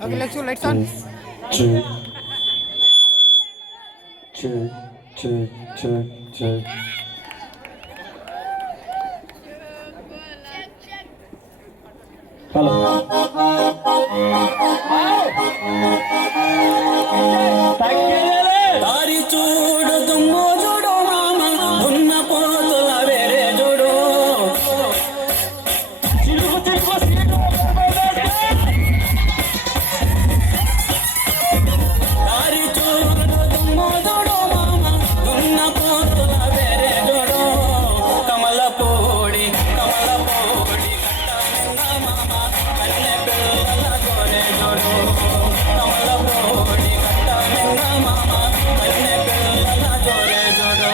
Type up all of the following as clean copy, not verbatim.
Okay, let's go. Lights on. Check, check, check, check, check. Hello. దారి చూడు దుమ్ము చూడు మామ ఉన్న పోతుల వేరే చూడు చిలుకు చిలుకు దారి చూడు దుమ్ము చూడు మామ ఉన్న పోతుల వేరే చూడు కమల పోడి కట్ట మామ కన్నె పిల్లల గోరే చూడు కమల పోడి కట్ట మామ కన్నె పిల్లల గోరే చూడు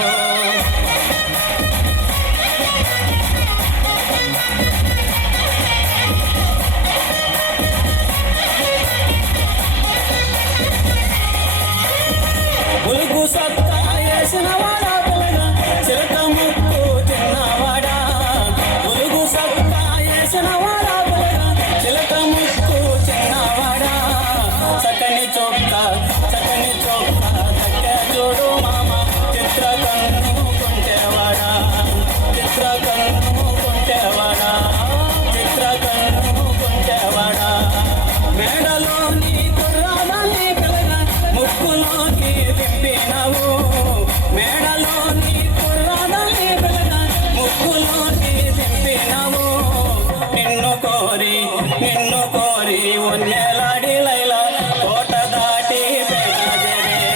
ఉలుగు సత్తా వేసిన వాడా పిల్లగా చిలక ముక్కు తిన్నవాడా ఉలుగు సత్తా వేసిన వాడా పిల్లగా చిలక ముక్కు చిన్నవాడా చక్కని చొక్క దక్క చూడు మామ చిత్ర కన్ను కొంటేవాడా చిత్ర కన్ను కొంటేవాడా మేడలోని కుర్రాదాన్ని పిల్లగా ముక్కులోకి తిప్పినవు మేడలోని కుర్రాదాన్ని పిల్లగా ముక్కులోకి తిప్పినవు నిన్ను కోరి ఒన్నెలాడి లైలా కోట దాటి బయటజరే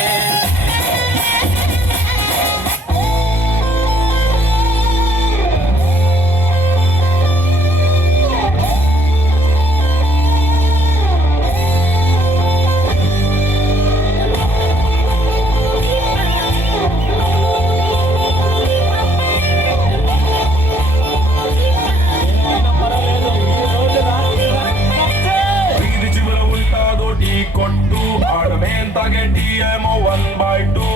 వీధి చివర ఉంటాదోటి కొట్టు ఆడమేంతగెట్టి ఏమో 1/2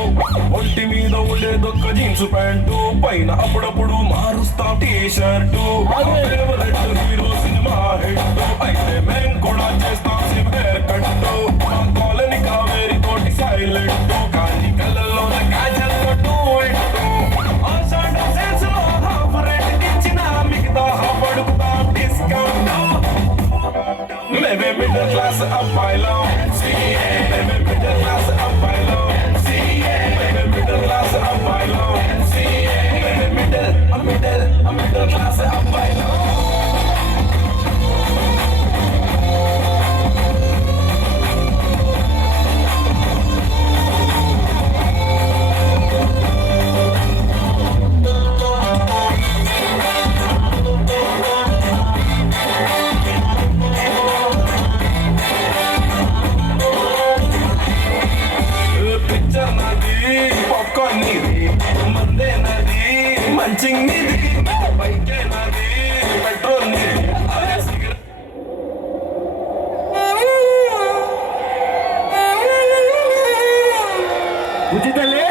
ఒంటి మీద ఉండేదొక్క జీన్స్ ప్యాంటు పైన అప్పుడప్పుడు మారుస్తాం T shirt favourite hero cinema hit అయితే మేం కూడా చేస్తాం సిమ్ హెయిర్ కట్టు మా కాలనీ కావేరి తోటి సైలెంట్ కానీ కళ్ళల్లోన కాజల్ కొట్టు ఇట్టు ఆషాఢ సెన్స్ లో హాఫ్ రేట్ ఇచ్చిన మిగతా హాఫ్ అడుగుతాం discount Maybe middle class up by low. Maybe middle class up by low. Maybe middle class up by low. Maybe middle class up by low. Picture నాది popcorn నీది మందే నాది munching నీది బైకే నాది petrol నీది అదే సిగరెట్ ఉచితలే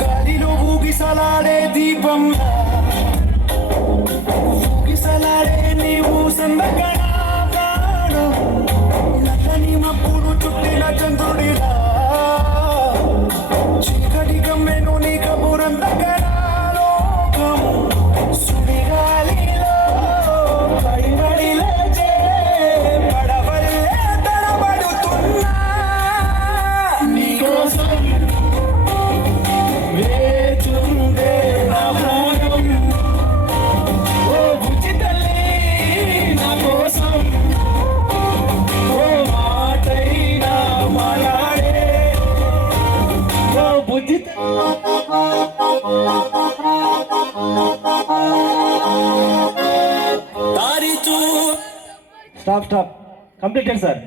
గాలిలో ఊగిసలాడే దీపం ఊగిసలాడే నీవు సందకడాను నల్లని మబ్బును చుట్టిన చంద్రుడిరా చీకటి గమ్మెను నీ కబురందకరాలోకం సుడిగాలిలో పైబడి లేచే పడవల్లే తడబడుతున్నా నీకోసం వేచుందే నా ప్రాణం ఓ ఉచితలే నా కోసం ఓ మాటైనా మాట్లాడే ఓ ఉచిత దారి చూ స్టాప్ కంప్లీటెడ్ సార్